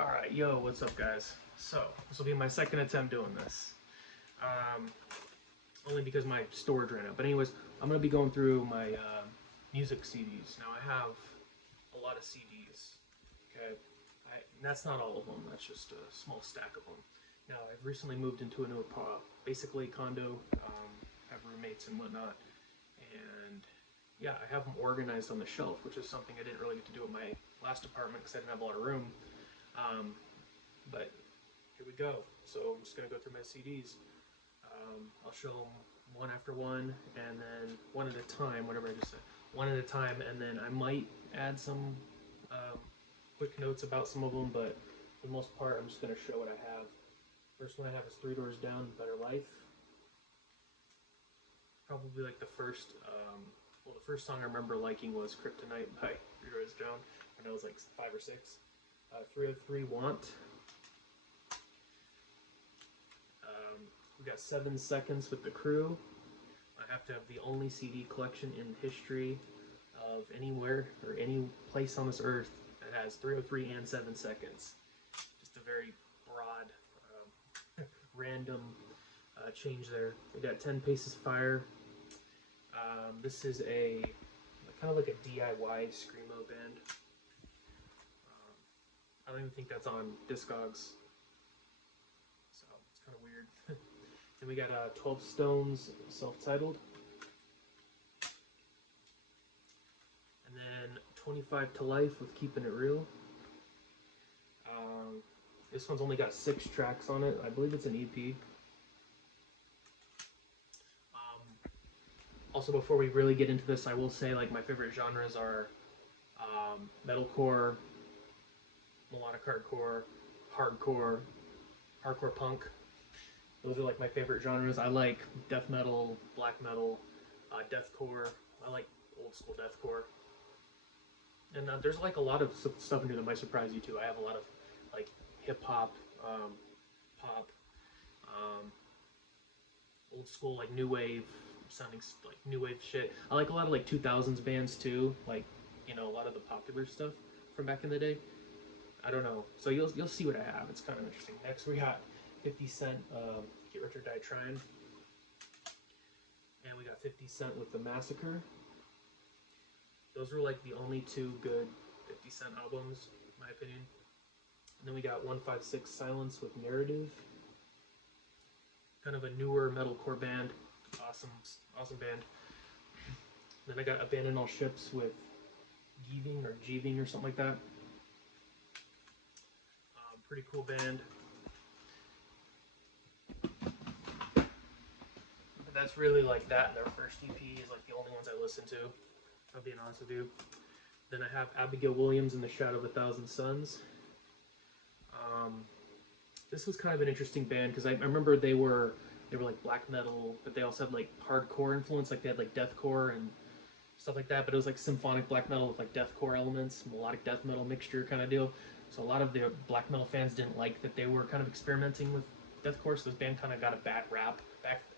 Alright, yo, what's up guys? So, this will be my second attempt doing this. Um, Only because my storage ran out. But anyways, I'm going to be going through my music CDs. Now I have a lot of CDs, okay? And that's not all of them, that's just a small stack of them. Now, I've recently moved into a new, basically condo, have roommates and whatnot, and yeah, I have them organized on the shelf, which is something I didn't really get to do at my last apartment because I didn't have a lot of room. But here we go. So I'm just going to go through my CDs. I'll show them one after one, and then one at a time, whatever I just said. One at a time, and then I might add some quick notes about some of them, but for the most part, I'm just going to show what I have. First one I have is Three Doors Down, Better Life. Probably like the first, well, the first song I remember liking was Kryptonite by Three Doors Down when I was like 5 or 6. 303 Want. We got 7 Seconds with the Crew. I have to have the only CD collection in the history of anywhere or any place on this earth that has 303 and 7 Seconds. Just a very broad, random change there. We got 10 Paces Fire. This is a kind of like a DIY screamo band. I don't even think that's on Discogs, so it's kind of weird. Then we got 12 Stones, self-titled. And then 25 to Life with Keeping It Real. This one's only got 6 tracks on it. I believe it's an EP. Also, before we really get into this, I will say like my favorite genres are metalcore, melodic hardcore, hardcore punk. Those are like my favorite genres. I like death metal, black metal, deathcore. I like old school deathcore. And there's like a lot of stuff in here that might surprise you too. I have a lot of like hip hop, pop, old school like new wave sounding like new wave shit. I like a lot of like 2000s bands too, like a lot of the popular stuff from back in the day. I don't know. So you'll see what I have. It's kind of interesting. Next we got 50 Cent, Get Rich or Die Trying. And we got 50 Cent with The Massacre. Those were like the only 2 good 50 Cent albums, in my opinion. And then we got 156 Silence with Narrative. Kind of a newer metalcore band. Awesome band. Then I got Abandon All Ships with Geeving or Jeeving or something like that. Pretty cool band. But that's really like that and their first EP is like the only ones I listen to, if I'm being honest with you. Then I have Abigail Williams and The Shadow of a Thousand Suns. This was kind of an interesting band because I remember they were like black metal, but they also had like hardcore influence, like they had like deathcore and stuff like that, but it was like symphonic black metal with like deathcore elements, melodic death metal mixture kind of deal. So a lot of the black metal fans didn't like that they were kind of experimenting with deathcore, so this band kind of got a bad rap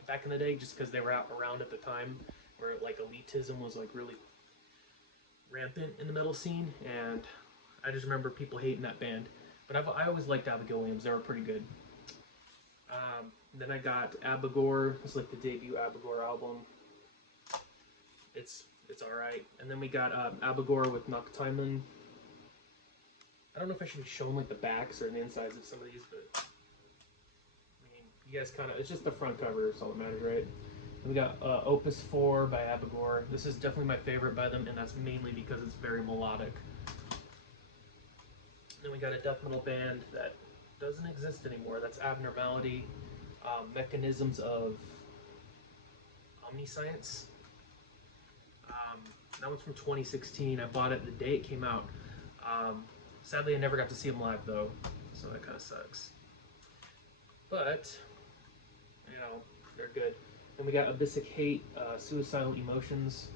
back in the day just because they were around at the time where like elitism was like really rampant in the metal scene, and I just remember people hating that band. But I always liked Abigail Williams. They were pretty good. Then I got Abigor. It's like the debut Abigor album. It's alright. And then we got Abigor with Noctimon. I don't know if I should be showing like the backs or the insides of some of these, but I mean, you guys kind of, it's just the front cover, it's all that matters, right? And we got Opus 4 by Abigor. This is definitely my favorite by them, and that's mainly because it's very melodic. Then we got a death metal band that doesn't exist anymore. That's Abnormality, Mechanisms of Omniscience. That one's from 2016. I bought it the day it came out. Sadly, I never got to see them live though, so that kind of sucks. But, they're good. Then we got Abyssic Hate, Suicidal Emotions.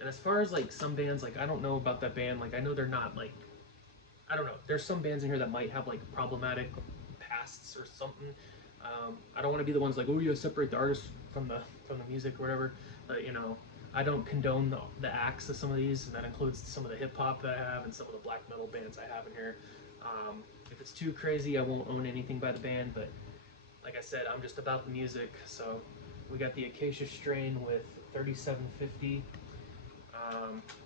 And as far as like some bands, like I don't know about that band. Like I know they're not like, I don't know. There's some bands in here that might have like problematic pasts or something. I don't want to be the ones like, oh, you separate the artist from the music or whatever. But I don't condone the acts of some of these, and that includes some of the hip hop that I have and some of the black metal bands I have in here. If it's too crazy, I won't own anything by the band, but like I said, I'm just about the music. So we got the Acacia Strain with 3750,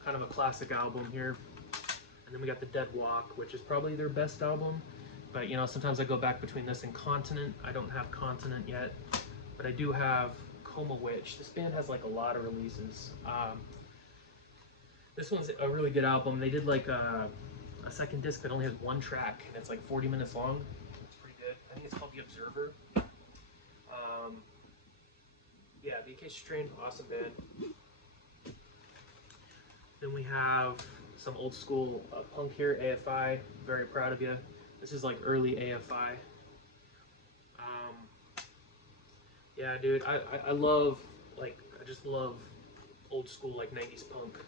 kind of a classic album here. And then we got the Dead Walk, which is probably their best album. But you know, sometimes I go back between this and Continent. I don't have Continent yet, but I do have Coma Witch. This band has like a lot of releases. This one's a really good album. They did like a second disc that only has one track, and it's like 40 minutes long. It's pretty good. I think it's called The Observer. Yeah, the Acacia Strain, awesome band. Then we have some old school punk here, AFI. Very proud of you. This is like early AFI. Yeah, dude, I love, like, I just love old school, like, 90s punk.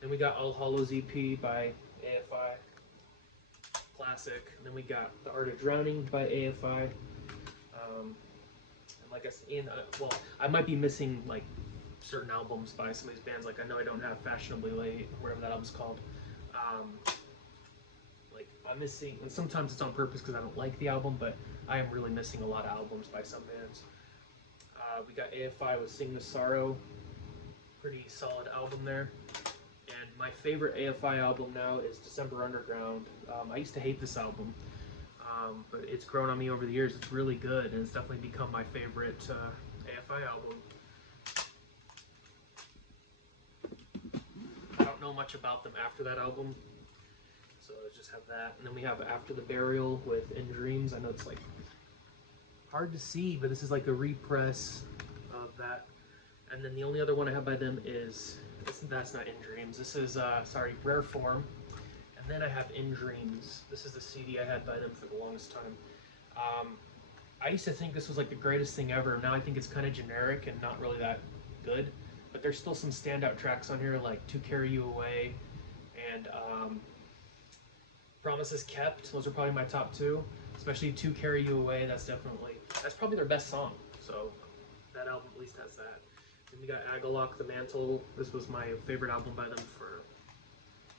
Then we got All Hallows EP by AFI. Classic. And then we got The Art of Drowning by AFI. And like I said, well, I might be missing, like, certain albums by some of these bands. Like, I know I don't have Fashionably Late, or whatever that album's called. Like, I'm missing, and sometimes it's on purpose because I don't like the album, but I am really missing a lot of albums by some bands. We got AFI with Sing the Sorrow. Pretty solid album there. And my favorite AFI album now is December Underground. I used to hate this album, but it's grown on me over the years. It's really good, and it's definitely become my favorite AFI album. I don't know much about them after that album, so let's just have that. And then we have After the Burial with In Dreams. I know it's like hard to see, but this is like a repress of that. And then the only other one I have by them is, that's not In Dreams. This is, sorry, Rare Form. And then I have In Dreams. This is the CD I had by them for the longest time. I used to think this was like the greatest thing ever. Now I think it's kind of generic and not really that good. But there's still some standout tracks on here, like To Carry You Away and Promises Kept. Those are probably my top two. Especially To Carry You Away, that's probably their best song. So that album at least has that. Then we got Agalock, The Mantle. This was my favorite album by them for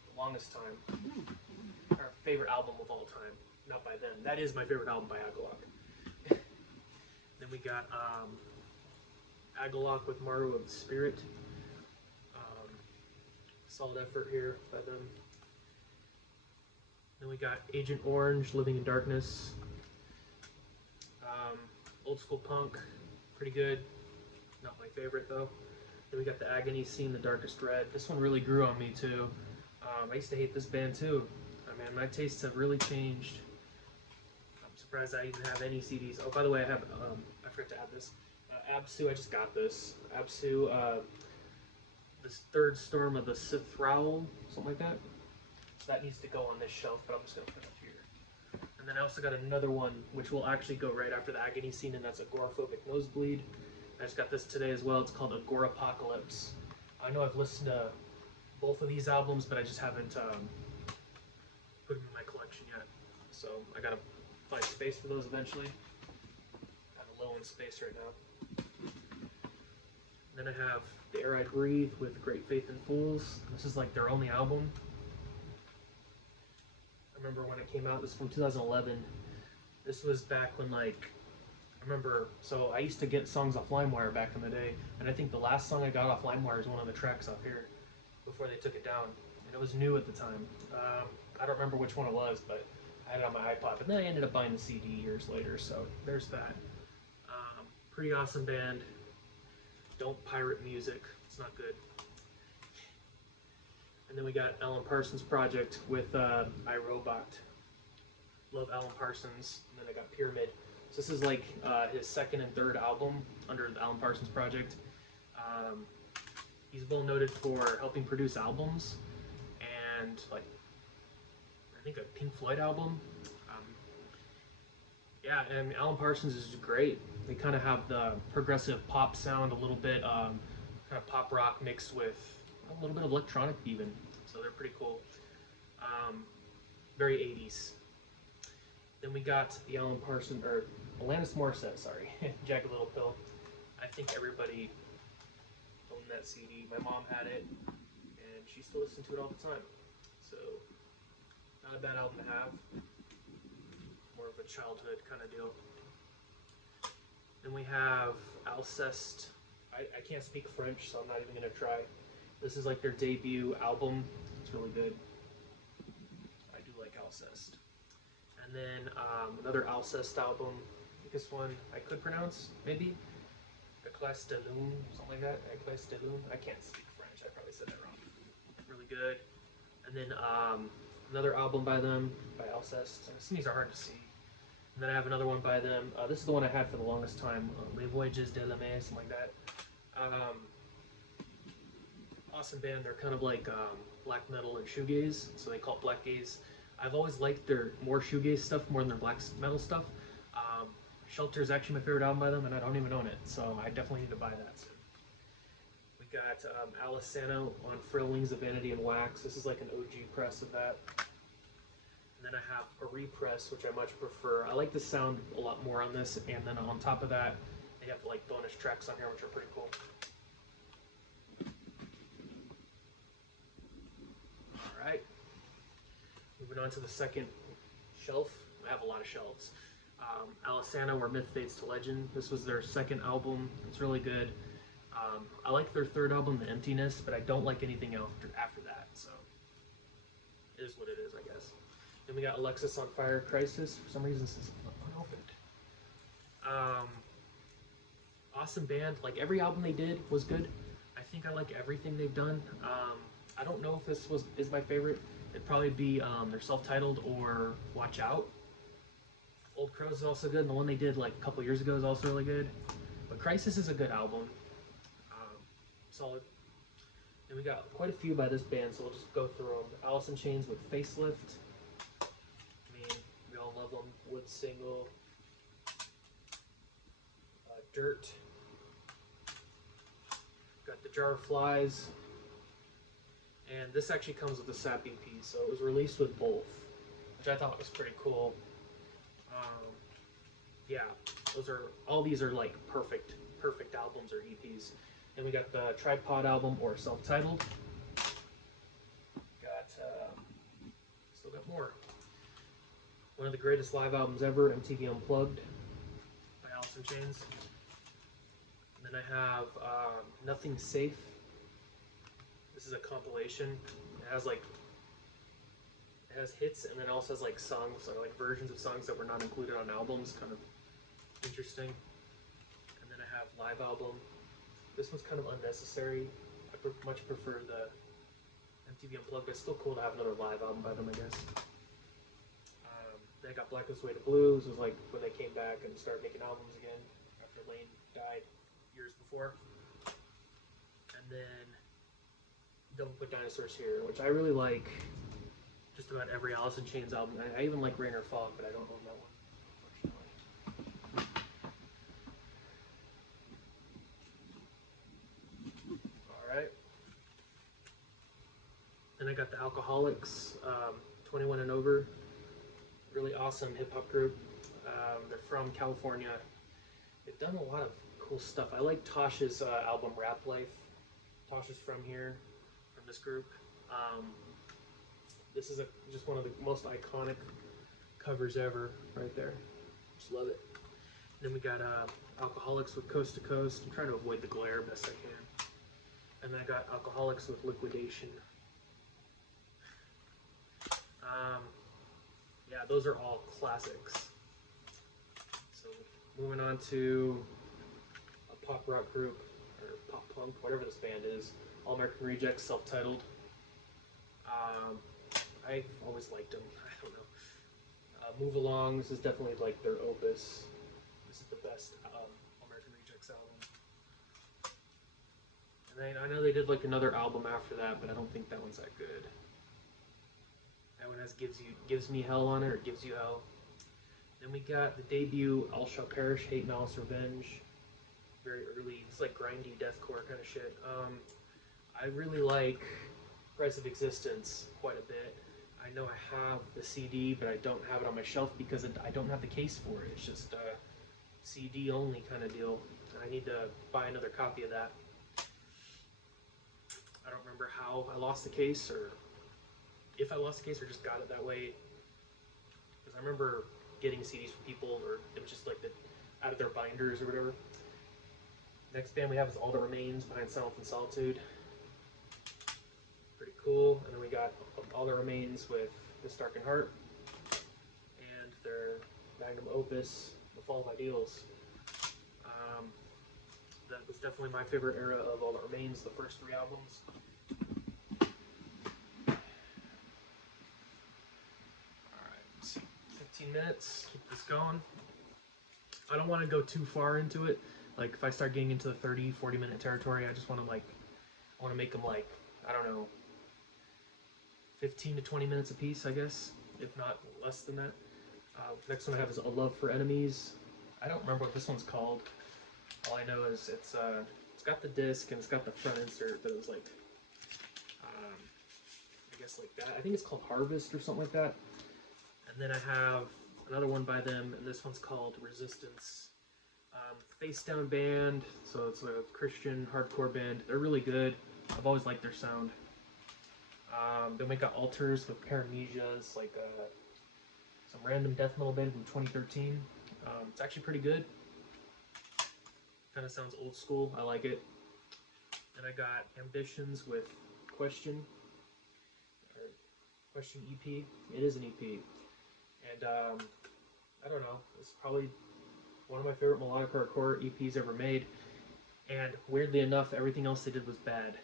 the longest time. Our favorite album of all time. Not by them. That is my favorite album by Agalock. Then we got Agalock with Marrow of the Spirit. Solid effort here by them. Then we got Agent Orange, Living in Darkness. Old school punk, pretty good. Not my favorite though. Then we got the Agony Scene, The Darkest Red. This one really grew on me too. I used to hate this band too. I mean, my tastes have really changed. I'm surprised I even have any CDs. Oh, by the way, I have, I forgot to add this. Absu, I just got this. Absu, this Third Storm of the Sithrawl, something like that. So that needs to go on this shelf, but I'm just going to put it here. And then I also got another one, which will actually go right after the Agony Scene, and that's Agoraphobic Nosebleed. I just got this today as well. It's called Agorapocalypse. I know I've listened to both of these albums, but I just haven't put them in my collection yet. So I gotta find space for those eventually. I'm low on space right now. Then I have The Air I Breathe with Great Faith in Fools. This is like their only album. I remember when it came out. This is from 2011. This was back when, like, I remember, so I used to get songs off LimeWire back in the day, and I think the last song I got off LimeWire is one of the tracks off here before they took it down, and it was new at the time. I don't remember which one it was, but I had it on my iPod, but then I ended up buying the CD years later, so there's that. Pretty awesome band. Don't pirate music, it's not good. And then we got Alan Parsons Project with iRobot. Love Alan Parsons. And then I got Pyramid. So this is like his second and third album under the Alan Parsons Project. He's well noted for helping produce albums and like I think a Pink Floyd album. Yeah, and Alan Parsons is great. They kind of have the progressive pop sound a little bit, kind of pop rock mixed with a little bit of electronic even. So they're pretty cool. Very 80s. Then we got the Alan Parsons, or Alanis Morissette, sorry, Jagged Little Pill. I think everybody owned that CD. My mom had it, and she still listens to it all the time. So Not a bad album to have. More of a childhood kind of deal. Then we have Alceste. I can't speak French, so I'm not even going to try. This is like their debut album. It's really good. I do like Alceste. And then another Alceste album. I think this one I could pronounce, maybe. Éclats de Lune, something like that. Éclats de Lune. I can't speak French. I probably said that wrong. Really good. And then another album by them, by Alceste. Some of these are hard to see. And then I have another one by them. This is the one I had for the longest time, Les Voyages de la Mer, something like that. Awesome band. They're kind of like black metal and shoegaze, so they call it black gaze. I've always liked their more shoegaze stuff more than their black metal stuff. Shelter is actually my favorite album by them, and I don't even own it, so I definitely need to buy that soon. We got Alessano on Frail Wings of Vanity and Wax. This is like an OG press of that. And then I have a repress, which I much prefer. I like the sound a lot more on this, and then on top of that, they have like bonus tracks on here, which are pretty cool. All right, moving on to the second shelf. I have a lot of shelves. Alessano, Where Myth Fades to Legend. This was their second album. It's really good. I like their third album, The Emptiness, but I don't like anything after that, so it is what it is, I guess. Then we got Alexis on Fire Crisis. For some reason, this is unopened. Awesome band. Like, every album they did was good. I think I like everything they've done. I don't know if this is my favorite. It'd probably be their self-titled or Watch Out. Old Crows is also good, and the one they did like a couple years ago is also really good. But Crisis is a good album. Solid. And we got quite a few by this band, so we'll just go through them. Alice in Chains with Facelift. I mean, we all love them. Wood Single. Dirt. Got The Jar of Flies. And this actually comes with the SAP EP, so it was released with both, which I thought was pretty cool. Yeah, all these are like perfect albums or EPs. Then we got the Tripod album or self-titled. Still got more. One of the greatest live albums ever, MTV Unplugged by Alice in Chains. And then I have Nothing Safe. This is a compilation. It has hits, and then it also has like songs, or like versions of songs that were not included on albums. Kind of interesting. And then I have live album. This one's kind of unnecessary. I much prefer the MTV Unplugged. It's still cool to have another live album by them, I guess. They got Blackest Way to Blue. This was like when they came back and started making albums again after Lane died years before. And then Don't Put Dinosaurs Here, which I really like. Just about every Alice in Chains album. I even like Rain or Fog, but I don't own that one, unfortunately. Alright. Then I got the Alcoholics, 21 and Over. Really awesome hip-hop group. They're from California. They've done a lot of cool stuff. I like Tosh's album Rap Life. Tosh is from here, from this group. This is just one of the most iconic covers ever, right there. Just love it. Then we got Alcoholics with Coast to Coast. I'm trying to avoid the glare best I can. And then I got Alcoholics with Liquidation. Yeah, those are all classics. So moving on to a pop rock group, or pop punk, whatever this band is. All American Rejects, self-titled. I've always liked them. I don't know. Move Along. This is definitely like their opus. This is the best All American Rejects album. And then I know they did like another album after that, but I don't think that one's that good. That one gives me hell on it, or Gives You Hell. Then we got the debut All Shall Perish, Hate, Malice, Revenge. Very early. It's like grindy deathcore kind of shit. I really like Price of Existence quite a bit. I know I have the CD, but I don't have it on my shelf because I don't have the case for it. It's just a CD only kind of deal. And I need to buy another copy of that. I don't remember how I lost the case, or if I lost a case or just got it that way. Because I remember getting CDs from people, or it was just like the out of their binders or whatever. Next band we have is All That Remains behind Silence and Solitude. Pretty cool. And then we got All That Remains with This Darkened Heart and their magnum opus, The Fall of Ideals. That was definitely my favorite era of All That Remains, the first 3 albums. Alright, 15 minutes, keep this going. I don't want to go too far into it. Like, if I start getting into the 30, 40-minute territory, I just want to, like, I want to make them, like, I don't know, 15 to 20 minutes a piece, I guess, if not less than that. Next one I have is A Love for Enemies. I don't remember what this one's called. All I know is it's got the disc and it's got the front insert that was like, I guess like that. I think it's called Harvest or something like that. And then I have another one by them, and this one's called Resistance. Face Down band, so it's a Christian hardcore band. They're really good. I've always liked their sound. Then we got Altars with Paramnesias, like some random death metal band from 2013. It's actually pretty good. Kind of sounds old school. I like it. And I got Ambitions with Question. Question EP. It is an EP. And I don't know. It's probably one of my favorite melodic hardcore EPs ever made. And weirdly enough, everything else they did was bad.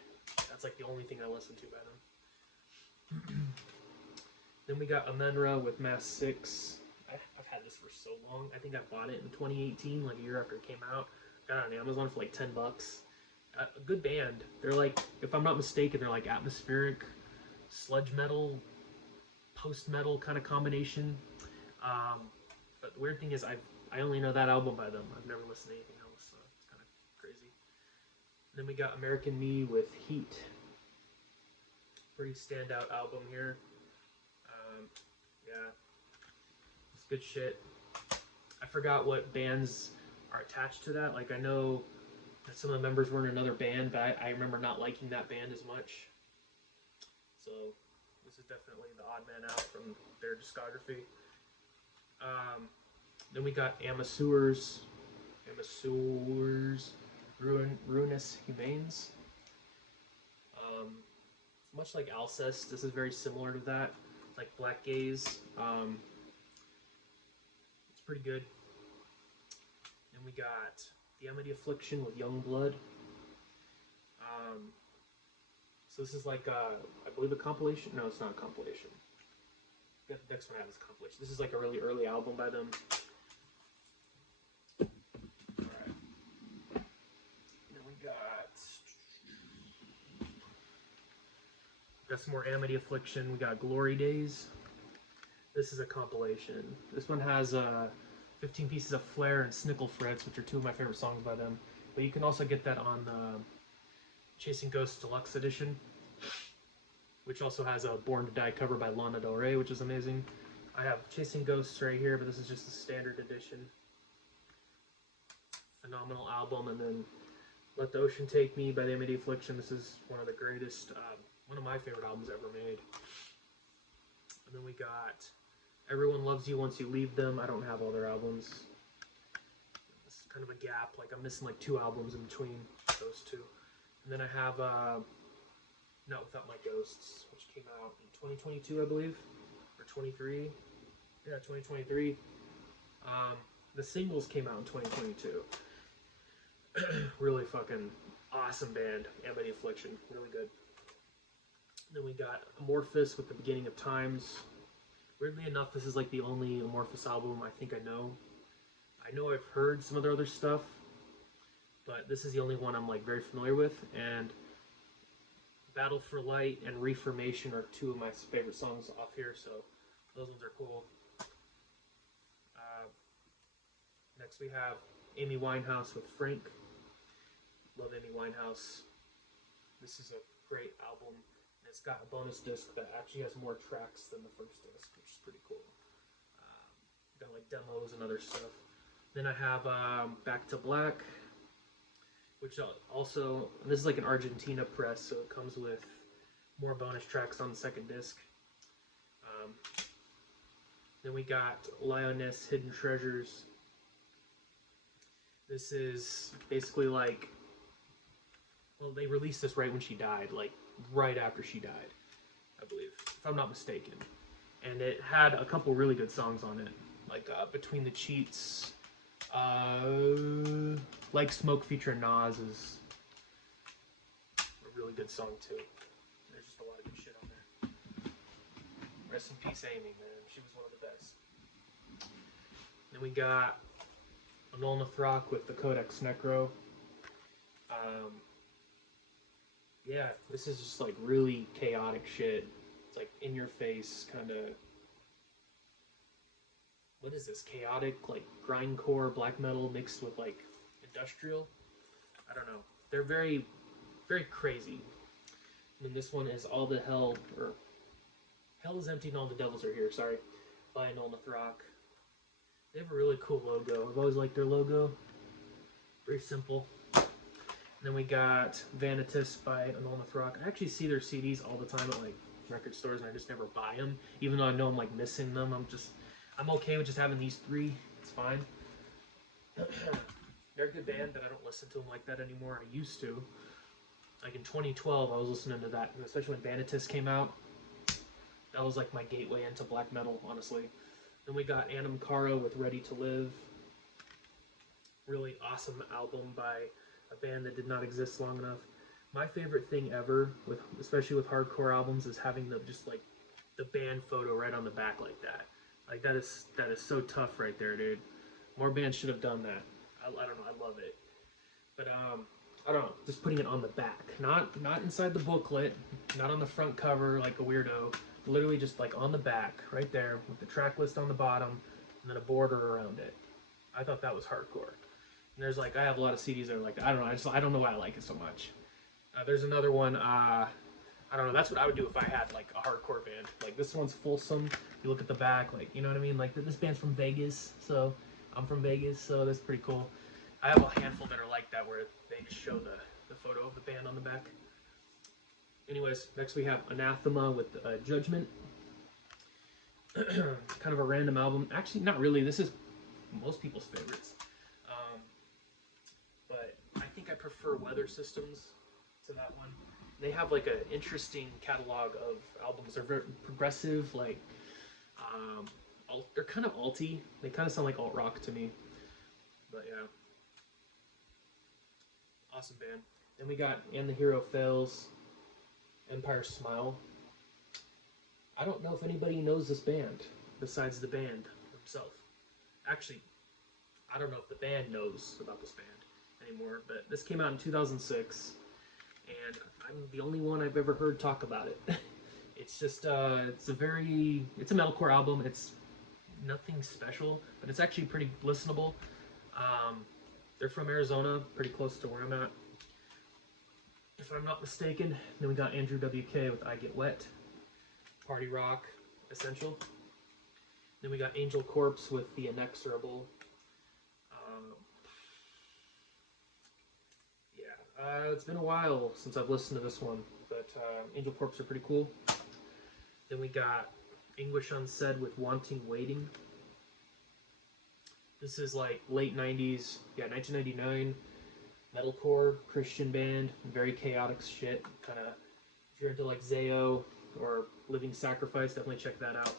That's like the only thing I listened to by them. Then we got Amenra with Mass 6. I've had this for so long. I think I bought it in 2018, like a year after it came out. Got it on Amazon for like $10. A good band. They're like, if I'm not mistaken, they're like atmospheric, sludge metal, post metal kind of combination. But the weird thing is, I only know that album by them. I've never listened to anything else, so it's kind of crazy. And then we got American Me with Heat. Pretty standout album here. Yeah, it's good shit. I forgot what bands are attached to that. Like, I know that some of the members were in another band, but I remember not liking that band as much. So this is definitely the odd man out from their discography. Then we got Amaseurs, Ruinous Humanes. Much like Alcest, this is very similar to that. Like Black Gaze. It's pretty good. Then we got The Amity Affliction with Young Blood. So this is like, I believe a compilation. No, it's not a compilation. The next one I have is a compilation. This is like a really early album by them. Alright. Then we got some more Amity Affliction. We got Glory Days. This is a compilation. This one has 15 pieces of Flare and Snickle Frets, which are 2 of my favorite songs by them. But you can also get that on the Chasing Ghosts Deluxe Edition, which also has a Born to Die cover by Lana Del Rey, which is amazing. I have Chasing Ghosts right here, but this is just the standard edition. Phenomenal album. And then Let the Ocean Take Me by the Amity Affliction. This is one of the greatest, one of my favorite albums ever made. And then we got Everyone Loves You Once You Leave Them. I don't have all their albums. It's kind of a gap. Like, I'm missing like 2 albums in between those 2. And then I have Not Without My Ghosts, which came out in 2022, I believe, or 23. Yeah, 2023. The singles came out in 2022. Really fucking awesome band, Amity Affliction, really good. Then we got Amorphous with The Beginning of Times. Weirdly enough, this is like the only Amorphous album I think I know. I know I've heard some of their other stuff, but this is the only one I'm like very familiar with. And Battle for Light and Reformation are 2 of my favorite songs off here, so those ones are cool. Next we have Amy Winehouse with Frank. Love Amy Winehouse. This is a great album. It's got a bonus disc that actually has more tracks than the first disc, which is pretty cool. Got like demos and other stuff. Then I have Back to Black, which also, this is like an Argentina press, so it comes with more bonus tracks on the second disc. Then we got Lioness Hidden Treasures. This is basically like, well, they released this right when she died, like right after she died, I believe, if I'm not mistaken. And it had a couple really good songs on it, like Between the Cheats, Like Smoke featuring Nas is a really good song too. There's just a lot of good shit on there. Rest in peace, Amy, man. She was one of the best. Then we got Anol Nathrak with the Codex Necro. Yeah, this is just like really chaotic shit. It's like in your face, kind of. What is this? Chaotic, like grindcore black metal mixed with like industrial. I don't know. They're very, very crazy. And then this one is All the Hell, or Hell is Empty and All the Devils Are Here. Sorry, by Anol Nathrak. They have a really cool logo. I've always liked their logo. Very simple. And then we got Vanitas by Anol Nathrak. I actually see their CDs all the time at like record stores, and I just never buy them, even though I know I'm like missing them. I'm okay with just having these three. It's fine. They're a good band, but I don't listen to them like that anymore. I used to. Like in 2012, I was listening to that, especially when Vanitas came out. That was like my gateway into black metal, honestly. Then we got Anam Cara with Ready to Live. Really awesome album by a band that did not exist long enough. My favorite thing ever, especially with hardcore albums, is having just like the band photo right on the back like that. Like that is so tough right there, dude. More bands should have done that. I don't know, I love it. But I don't know, just putting it on the back, not inside the booklet, not on the front cover like a weirdo. Literally just like on the back, right there, with the track list on the bottom, and then a border around it. I thought that was hardcore. And there's like, I have a lot of CDs that are like, I don't know, I don't know why I like it so much. There's another one, I don't know, that's what I would do if I had like a hardcore band. Like this one's Folsom, you look at the back, like, you know what I mean? Like this band's from Vegas, so I'm from Vegas, so that's pretty cool. I have a handful that are like that where they just show the photo of the band on the back. Anyways, next we have Anathema with Judgment. Kind of a random album. Actually, not really. This is most people's favorites. But I think I prefer Weather Systems to that one. They have like an interesting catalog of albums. They're very progressive, like they're kind of alty. They kind of sound like alt rock to me. But yeah, awesome band. Then we got And the Hero Fails, Empire Smile. I don't know if anybody knows this band besides the band himself. Actually, I don't know if the band knows about this band anymore, but this came out in 2006, and I'm the only one I've ever heard talk about it. It's just, it's a metalcore album. It's nothing special, but it's actually pretty listenable. They're from Arizona, pretty close to where I'm at, if I'm not mistaken. Then we got Andrew WK with I Get Wet, party rock essential. Then we got Angel Corpse with The Inexorable. It's been a while since I've listened to this one, but Angel Corpse are pretty cool. Then we got Anguish Unsaid with Wanting Waiting. This is like late 90s, 1999, metalcore, Christian band, very chaotic shit. Kind of, if you're into like Zao or Living Sacrifice, definitely check that out.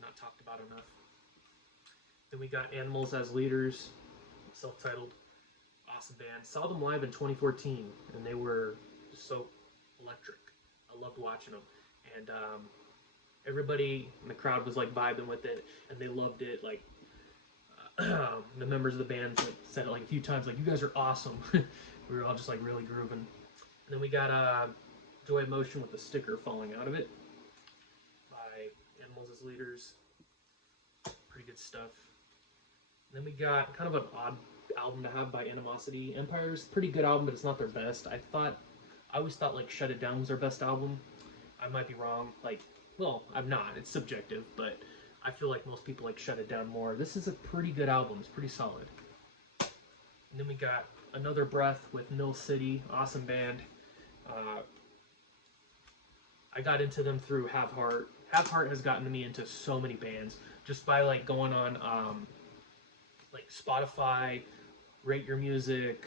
Not talked about enough. Then we got Animals as Leaders, self-titled, awesome band. Saw them live in 2014, and they were just so electric. I loved watching them, and everybody in the crowd was like vibing with it, and they loved it. Like the members of the band like, said it like a few times, like, "You guys are awesome." We were all just like really grooving. And then we got Joy of Motion with the sticker falling out of it by Animals as Leaders. Pretty good stuff. And then we got kind of an odd album to have by Animosity. Empire's pretty good album, but it's not their best. I always thought like Shut It Down was their best album. I might be wrong. Like, well, I'm not. It's subjective, but I feel like most people like Shut It Down more. This is a pretty good album. It's pretty solid. And then we got Another Breath with Mill City. Awesome band. I got into them through Have Heart. Have Heart has gotten me into so many bands just by like going on like Spotify, Rate Your Music,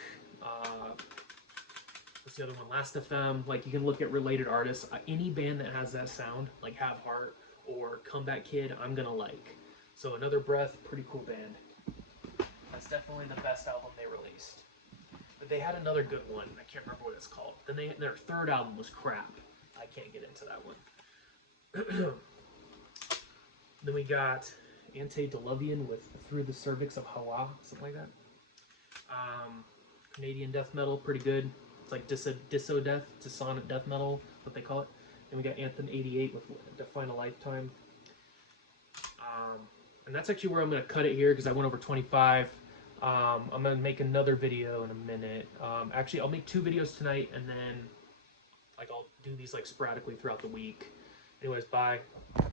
what's the other one? Last FM. Like you can look at related artists. Any band that has that sound, like Have Heart or Comeback Kid, I'm gonna like. So Another Breath, pretty cool band. That's definitely the best album they released. But they had another good one. I can't remember what it's called. Then their third album was crap. I can't get into that one. Then we got Antediluvian with Through the Cervix of Hawa, something like that. Canadian death metal, pretty good. It's like Disso Death, Dissonant death metal, what they call it. Then we got Anthem 88 with Define a Lifetime. And that's actually where I'm going to cut it here because I went over 25. I'm going to make another video in a minute. Actually, I'll make 2 videos tonight, and then like I'll do these like sporadically throughout the week. Anyways, bye.